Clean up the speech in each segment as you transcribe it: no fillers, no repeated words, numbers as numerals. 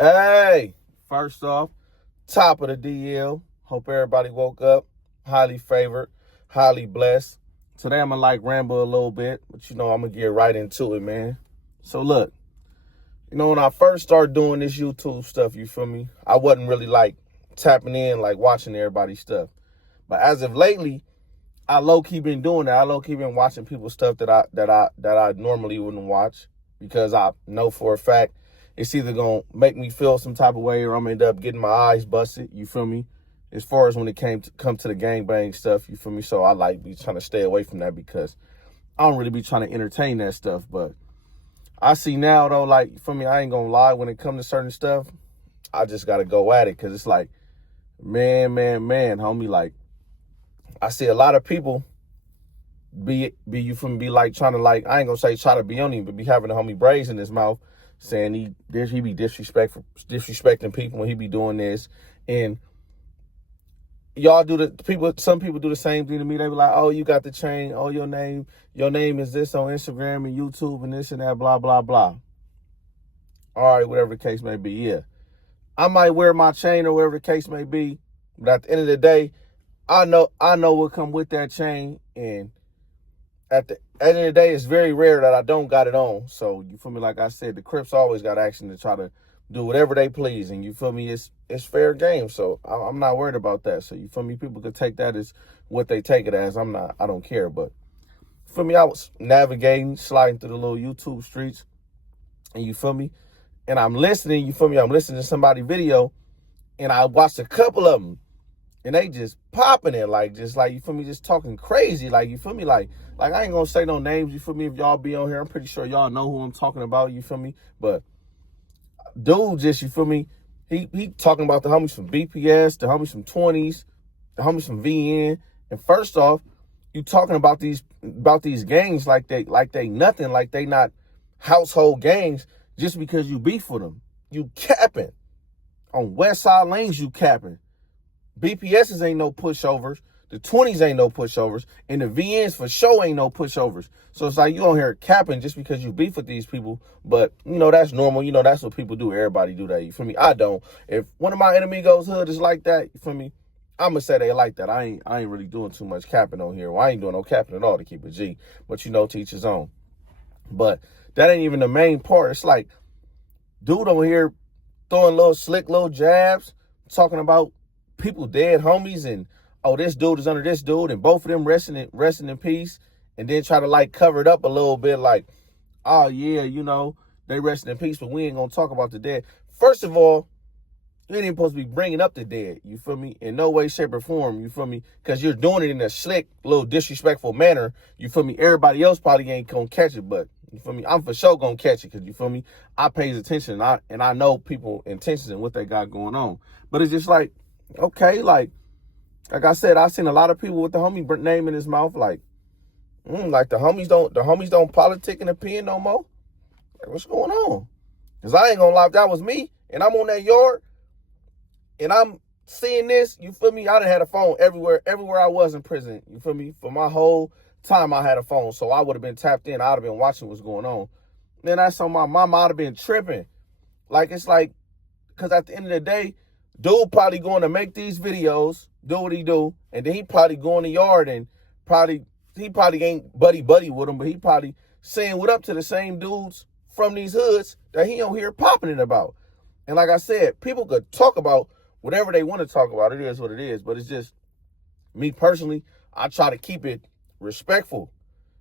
Hey, first off, top of the DL. Hope everybody woke up. Highly favored, highly blessed. Today I'm gonna ramble a little bit, but I'm gonna get right into it, man. So look, when I first started doing this YouTube stuff, you feel me? I wasn't really tapping in, watching everybody's stuff. But as of lately, I low key been doing that. I low key been watching people's stuff that I normally wouldn't watch because I know for a fact it's either gonna make me feel some type of way or I'm gonna end up getting my eyes busted. You feel me? As far as when it come to the gangbang stuff, you feel me? So I be trying to stay away from that because I don't really be trying to entertain that stuff. But I see now though, for me, I ain't gonna lie. When it comes to certain stuff, I just gotta go at it because it's man, homie, I see a lot of people be you from be trying to I ain't gonna say try to be on him, but be having the homie braids in his mouth saying he be disrespecting people when he be doing this. And y'all some people do the same thing to me. They be like, oh, you got the chain, oh, your name is this on Instagram and YouTube and this and that, blah, blah, blah. All right, whatever the case may be, yeah. I might wear my chain or whatever the case may be, but at the end of the day, I know what come with that chain, and at the end of the day, it's very rare that I don't got it on. So you feel me? Like I said, the Crips always got action to try to do whatever they please, and you feel me? It's fair game, so I'm not worried about that. So you feel me? People could take that as what they take it as. I don't care, but for me, I was navigating, sliding through the little YouTube streets, and you feel me? And I'm listening. You feel me? I'm listening to somebody's video, and I watched a couple of them. And they just popping it, you feel me, just talking crazy, you feel me, I ain't gonna say no names, you feel me, if y'all be on here, I'm pretty sure y'all know who I'm talking about, you feel me, but dude just, you feel me, he talking about the homies from BPS, the homies from 20s, the homies from VN, and first off, you talking about these gangs like they nothing, like they not household gangs just because you beef with them. You capping. On West Side Lanes, you capping. BPSs ain't no pushovers. The 20s ain't no pushovers. And the VNs for sure ain't no pushovers. So it's you on here capping just because you beef with these people. But, that's normal. That's what people do. Everybody do that. You feel me? I don't. If one of my enemigos hood is like that, you feel me? I'm going to say they like that. I ain't really doing too much capping on here. Well, I ain't doing no capping at all to keep it G. But, to each his own. But that ain't even the main part. It's dude over here throwing little slick little jabs, talking about people dead homies and this dude is under this dude and both of them resting in peace, and then try to cover it up a little bit oh yeah, they resting in peace, but we ain't gonna talk about the dead. First of all, you ain't even supposed to be bringing up the dead, you feel me, in no way, shape, or form, you feel me, because you're doing it in a slick, little disrespectful manner, you feel me. Everybody else probably ain't gonna catch it, but you feel me, I'm for sure gonna catch it, because you feel me, I pays attention, and I know people intentions and what they got going on. But it's just okay, like I said, I seen a lot of people with the homie name in his mouth, the homies don't politic in the pen no more. What's going on? Because I ain't gonna lie, if that was me and I'm on that yard and I'm seeing this, you feel me, I done had a phone everywhere I was in prison, you feel me, for my whole time I had a phone, so I would have been tapped in, I'd have been watching what's going on. Man, that's on my mama, I'd have been tripping. Because at the end of the day, dude probably going to make these videos, do what he do, and then he probably go in the yard and he probably ain't buddy with him, but he probably saying what up to the same dudes from these hoods that he don't hear popping it about. And like I said, people could talk about whatever they want to talk about. It is what it is, but it's just, me personally, I try to keep it respectful.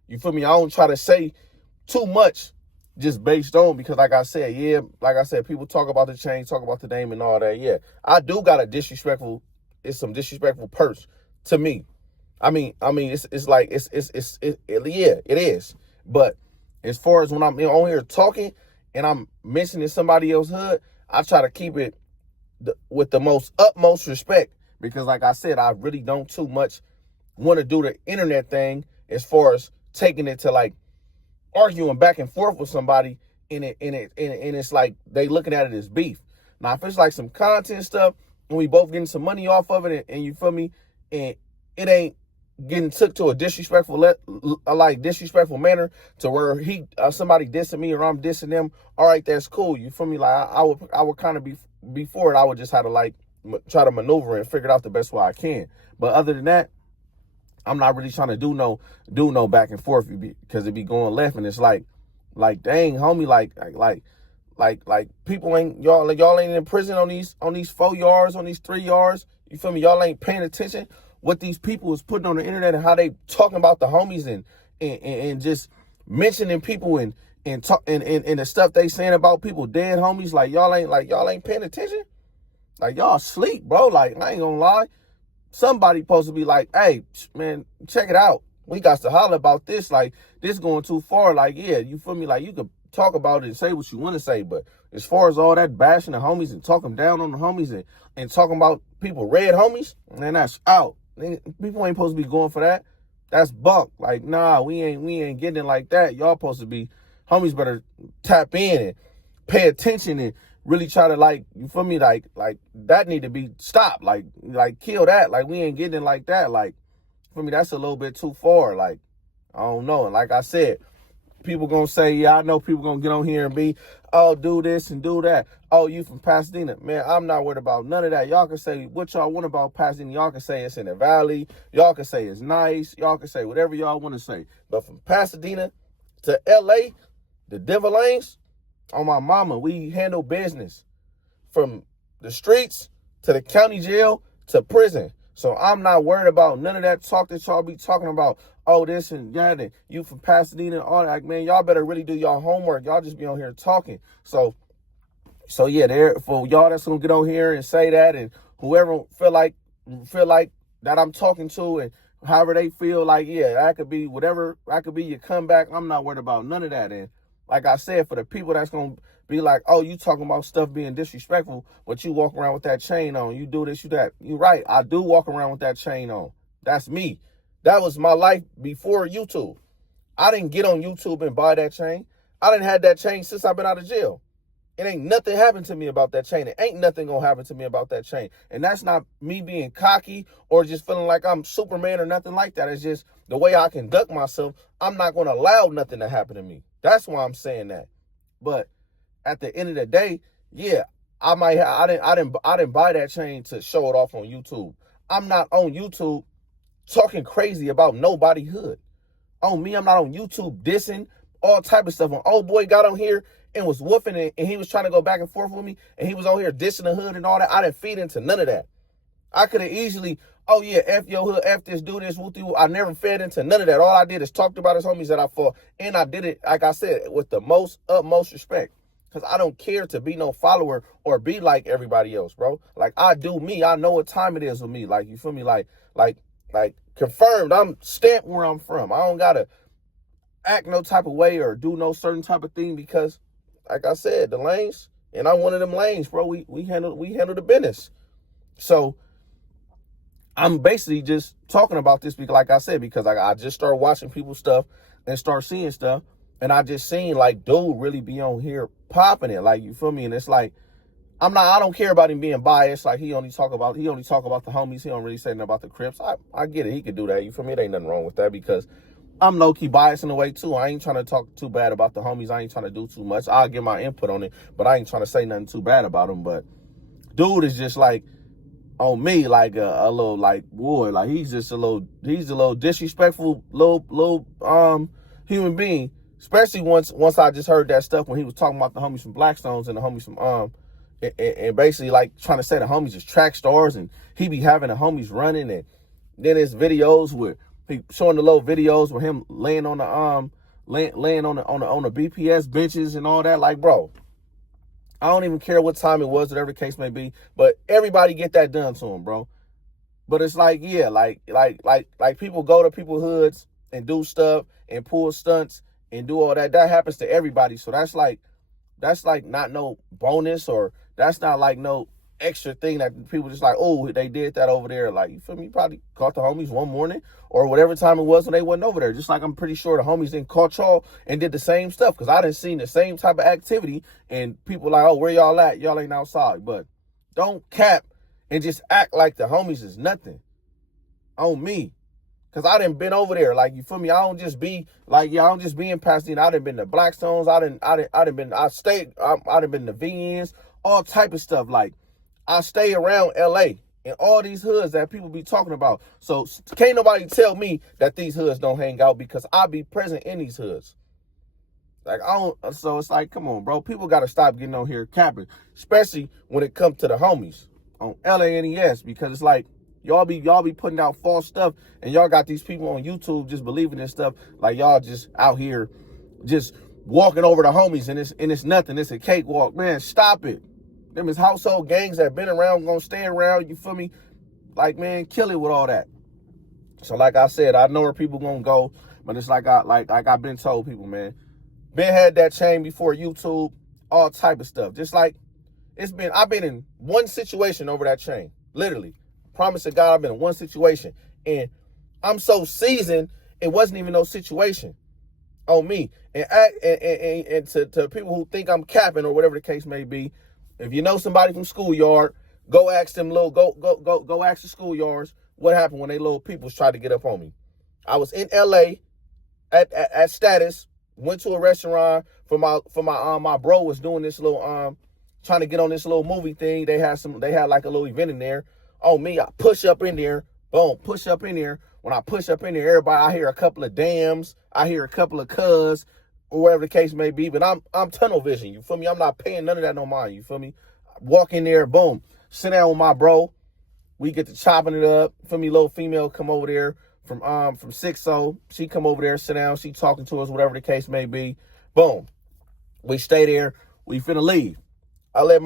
You feel me? I don't try to say too much just based on, because like I said, people talk about the chain, talk about the name and all that. Yeah, I do got it's some disrespectful purse to me. I mean, it is. But as far as when I'm on here talking and I'm mentioning somebody else's hood, I try to keep it with the utmost respect, because like I said, I really don't too much want to do the internet thing as far as taking it to arguing back and forth with somebody and it's they looking at it as beef. Now, if it's some content stuff and we both getting some money off of it and you feel me, and it ain't getting took to a disrespectful disrespectful manner to where somebody dissing me or I'm dissing them, all right, that's cool. You feel me? Like I would kind of be before it. I would just have to like try to maneuver and figure it out the best way I can. But other than that, I'm not really trying to do no back and forth because it be going left, and it's like dang homie, like people ain't y'all ain't in prison on these 4 yards, on these 3 yards. You feel me? Y'all ain't paying attention what these people is putting on the internet and how they talking about the homies and just mentioning people and the stuff they saying about people, dead homies. Like y'all ain't paying attention. Like y'all asleep, bro. Like I ain't gonna lie. Somebody supposed to be like, hey, man, check it out. We got to holler about this. Like, this going too far. Like, yeah, you feel me? Like, you could talk about it and say what you want to say. But as far as all that bashing the homies and talking down on the homies and talking about people, red homies, man, that's out. People ain't supposed to be going for that. That's bunk. Like, nah, we ain't getting it like that. Y'all supposed to be, homies better tap in and pay attention and really try to, like, you feel me? Like that need to be stopped. Like kill that. Like, we ain't getting it like that. Like, for me, that's a little bit too far. Like, I don't know. And like I said, people gonna say, yeah, I know people gonna get on here and be, oh, do this and do that. Oh, you from Pasadena. Man, I'm not worried about none of that. Y'all can say what y'all want about Pasadena. Y'all can say it's in the valley. Y'all can say it's nice. Y'all can say whatever y'all want to say. But from Pasadena to LA, the Devil Lanes, on my mama, we handle business from the streets to the county jail to prison. So I'm not worried about none of that talk that y'all be talking about. Oh, this and that, and you from Pasadena and all that. Like, man, y'all better really do y'all homework. Y'all just be on here talking. So yeah, there for y'all that's gonna get on here and say that, and whoever feel like that I'm talking to, and however they feel like, yeah, that could be whatever. That could be your comeback. I'm not worried about none of that. And like I said, for the people that's going to be like, oh, you talking about stuff being disrespectful, but you walk around with that chain on. You do this, you that. You're right. I do walk around with that chain on. That's me. That was my life before YouTube. I didn't get on YouTube and buy that chain. I didn't have that chain since I've been out of jail. It ain't nothing happened to me about that chain. It ain't nothing going to happen to me about that chain. And that's not me being cocky or just feeling like I'm Superman or nothing like that. It's just the way I conduct myself. I'm not going to allow nothing to happen to me. That's why I'm saying that. But at the end of the day, yeah, I didn't buy that chain to show it off on YouTube. I'm not on YouTube talking crazy about nobody hood. On me, I'm not on YouTube dissing all type of stuff. When old boy got on here and was woofing and he was trying to go back and forth with me and he was on here dissing the hood and all that, I didn't feed into none of that. I could have easily, oh yeah, F your hood, F this, do this, woo. I never fed into none of that. All I did is talked about his homies that I fought. And I did it, like I said, with the utmost respect. Because I don't care to be no follower or be like everybody else, bro. Like, I do me. I know what time it is with me. Like, you feel me? Like confirmed. I'm stamped where I'm from. I don't got to act no type of way or do no certain type of thing because, like I said, the lanes, and I'm one of them lanes, bro. We handle the business. So I'm basically just talking about this because, like I said, because I just started watching people's stuff and start seeing stuff, and I just seen like dude really be on here popping it, like, you feel me? And it's like I don't care about him being biased. Like he only talk about the homies. He don't really say nothing about the Crips. I get it. He could do that. You feel me? There ain't nothing wrong with that because I'm low-key biased in a way too. I ain't trying to talk too bad about the homies. I ain't trying to do too much. I'll get my input on it, but I ain't trying to say nothing too bad about them. But dude is just like on me, like a little like boy, like he's a little disrespectful little human being. Especially once I just heard that stuff when he was talking about the homies from Blackstones and the homies from and basically like trying to say the homies is track stars and he be having the homies running, and then there's videos where he showing the little videos where him laying on the laying on the BPS benches and all that. Like, bro, I don't even care what time it was, whatever the case may be, but everybody get that done to him, bro. But it's like, yeah, like people go to people's hoods and do stuff and pull stunts and do all that. That happens to everybody. So that's like not no bonus, or that's not like no extra thing that people just like, oh, they did that over there. Like, you feel me? Probably caught the homies one morning or whatever time it was when they wasn't over there. Just like I'm pretty sure the homies didn't caught y'all and did the same stuff, because I didn't seen the same type of activity and people like, oh, where y'all at? Y'all ain't outside. But don't cap and just act like the homies is nothing. On me. Cause I done been over there. Like, you feel me? I don't just be like, I don't just be in Pasadena. I done been to Blackstones. I done been to VNs, all type of stuff. Like, I stay around LA and all these hoods that people be talking about. So can't nobody tell me that these hoods don't hang out, because I be present in these hoods. Like, I don't, so it's like, come on, bro. People got to stop getting on here capping, especially when it comes to the homies on LANES, because it's like, y'all be putting out false stuff, and y'all got these people on YouTube just believing in stuff like y'all just out here just walking over the homies, and it's nothing. It's a cakewalk. Man, stop it. Them is household gangs that been around, gonna stay around, you feel me? Like, man, kill it with all that. So like I said, I know where people gonna go, but it's like I've been told people, man. Been had that chain before YouTube, all type of stuff. Just like I've been in one situation over that chain. Literally. Promise to God, I've been in one situation. And I'm so seasoned, it wasn't even no situation on me. And to people who think I'm capping or whatever the case may be, if you know somebody from schoolyard, go ask them go ask the schoolyards what happened when they little peoples tried to get up on me. I was in LA at Status, went to a restaurant for my bro was doing this little trying to get on this little movie thing. They had like a little event in there. On me, I push up in there, boom, push up in there. When I push up in there, everybody, I hear a couple of dams, I hear a couple of cuz, or whatever the case may be, but I'm tunnel vision, you feel me? I'm not paying none of that no mind, you feel me? Walk in there, boom, sit down with my bro, we get to chopping it up, feel me? Little female come over there from 6-0, she come over there, sit down, she talking to us, whatever the case may be, boom. We stay there, we finna leave. I let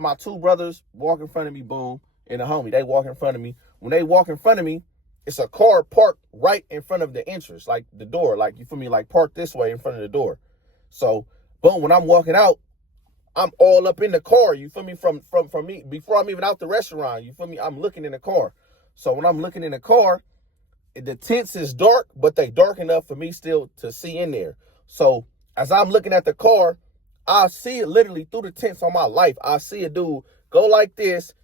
my two brothers walk in front of me, boom, and the homie, they walk in front of me. When they walk in front of me, it's a car parked right in front of the entrance, like the door, like, you feel me, like parked this way in front of the door. So, boom, when I'm walking out, I'm all up in the car, you feel me, from me, before I'm even out the restaurant, you feel me, I'm looking in the car. So when I'm looking in the car, the tents is dark, but they dark enough for me still to see in there. So as I'm looking at the car, I see it literally through the tents on my life. I see a dude go like this.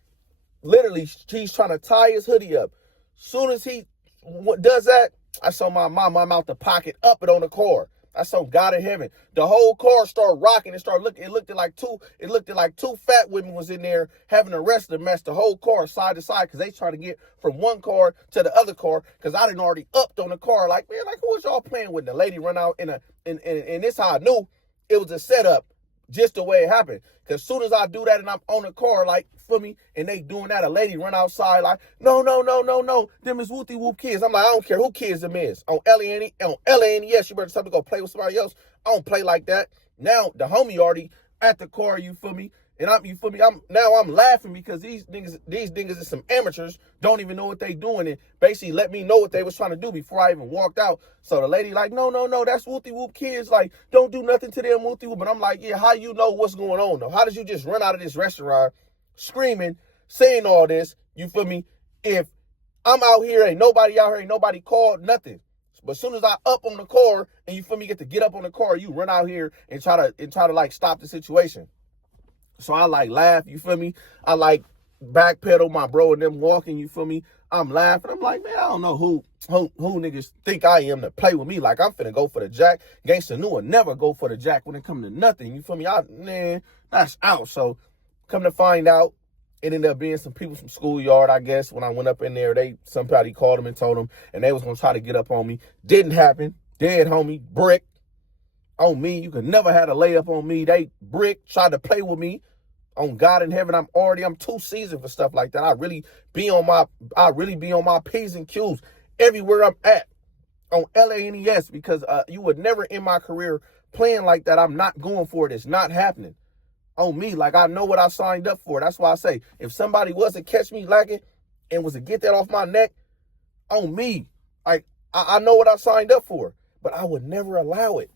Literally, he's trying to tie his hoodie up. Soon as he does that, I saw my mom out the pocket, up it on the car. I saw God in heaven. The whole car started rocking and started looking. It looked like two fat women was in there having the rest of the mess. The whole car side to side, because they trying to get from one car to the other car. Because I didn't already upped on the car. Like, man, like, who was y'all playing with? The lady run out and this how I knew it was a setup. Just the way it happened. Because as soon as I do that and I'm on the car, like, for me, and they doing that, a lady run outside like, no. Them is Whoopty Whoop kids. I'm like, I don't care who kids them is. On LANES, you better stop to go play with somebody else. I don't play like that. Now, the homie already at the car, you feel me? And I'm laughing because these niggas is some amateurs, don't even know what they doing, and basically let me know what they was trying to do before I even walked out. So the lady like, no, that's Whoopty Whoop kids, like, don't do nothing to them, Whoopty Whoop. But I'm like, yeah, how you know what's going on though? How did you just run out of this restaurant screaming, saying all this, you feel me? If I'm out here, ain't nobody out here, ain't nobody called, nothing. But as soon as I up on the car and you feel me, get up on the car, you run out here and try to like stop the situation. So I like laugh, you feel me? I like backpedal my bro and them walking, you feel me? I'm laughing. I'm like, man, I don't know who niggas think I am to play with me. Like, I'm finna go for the jack. Gangsta knew would never go for the jack when it come to nothing. You feel me? Man, that's out. So come to find out, it ended up being some people from schoolyard, I guess. When I went up in there, somebody called them and told them, and they was gonna try to get up on me. Didn't happen. Dead homie, brick. On me, you could never have a layup on me. They brick, tried to play with me. On God in heaven, I'm too seasoned for stuff like that. I really be on my P's and Q's everywhere I'm at on LANES, because you would never in my career playing like that. I'm not going for it. It's not happening. On me, like, I know what I signed up for. That's why I say, if somebody was to catch me lacking and was to get that off my neck, on me, like, I know what I signed up for, but I would never allow it.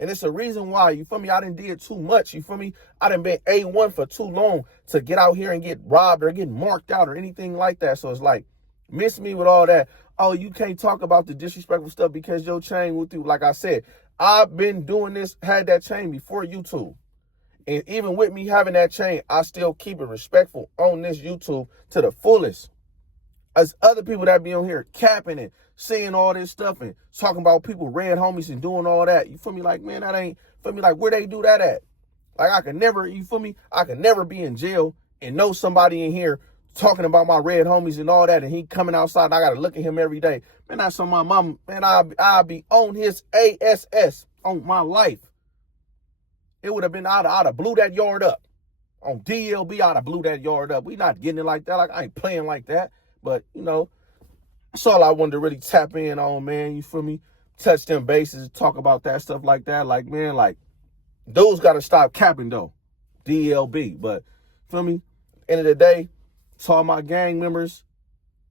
And it's a reason why, you feel me, I done did too much, you feel me? I done been A1 for too long to get out here and get robbed or get marked out or anything like that. So it's like, miss me with all that. Oh, you can't talk about the disrespectful stuff because your chain with you. Like I said, I've been doing this, had that chain before YouTube. And even with me having that chain, I still keep it respectful on this YouTube to the fullest. as other people that be on here capping and saying all this stuff and talking about people red homies and doing all that. You feel me? Like, man, that ain't, feel me? Like, where they do that at? Like, I could never, you feel me? I could never be in jail and know somebody in here talking about my red homies and all that, and he coming outside and I got to look at him every day. Man, that's on my mama. Man, I'll be on his ASS on my life. It would have been, I'd have blew that yard up. On DLB, I'd have blew that yard up. We not getting it like that. Like, I ain't playing like that. But, you know, that's all I wanted to really tap in on, man. You feel me? Touch them bases, talk about that stuff like that. Like, man, like, those got to stop capping, though. DLB. But, feel me? End of the day, to all my gang members,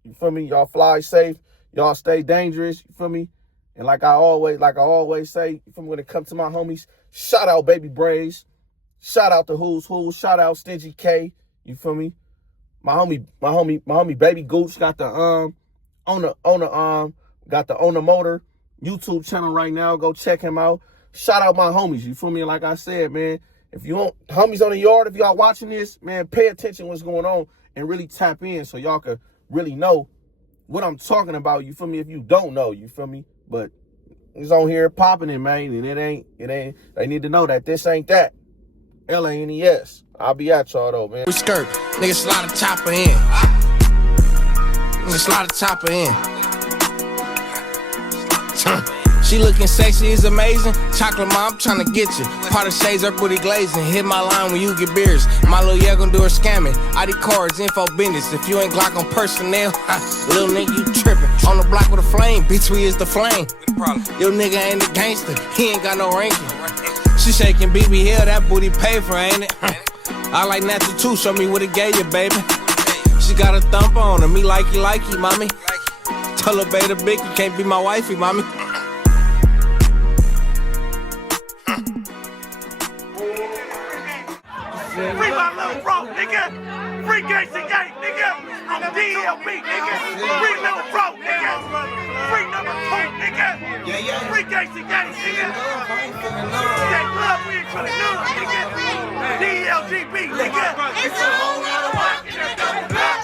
you feel me? Y'all fly safe. Y'all stay dangerous. You feel me? And like I always say, you feel me? When it comes to my homies, shout out Baby Braves. Shout out to Who's Who. Shout out Stingy K. You feel me? My homie Baby Gooch got the on the motor YouTube channel right now. Go check him out. Shout out my homies. You feel me? Like I said, man, if you want homies on the yard, if y'all watching this, man, pay attention what's going on and really tap in so y'all could really know what I'm talking about. You feel me? If you don't know, you feel me? But it's on here popping it, man, and it ain't. They need to know that this ain't that. LANES. I'll be at y'all though, man. We skirt. Nigga slide a chopper in. Nigga slide a chopper in. She looking sexy, is amazing. Chocolate mom, tryna get you. Part of shades, her booty glazing. Hit my line when you get beers. My little yeah gon' do her scamming. ID cards, info business. If you ain't Glock on personnel, little nigga, you trippin'. On the block with a flame, bitch, we is the flame. Your nigga ain't a gangster, he ain't got no ranking. She shaking BB Hill, that booty paid for, ain't it? I like natural too, show me what it gave you, baby. She got a thump on her, me likey, mommy. Tell her, baby, big, you can't be my wifey, mommy. Free my little bro, nigga. Free Gangs and Gang, nigga. I'm DLB, nigga. Free little bro, nigga. Free number 2, nigga. Free Gangs and Gang, nigga. That love we ain't tryna love, nigga. DLGB, nigga. It's a whole lot of work in that double back.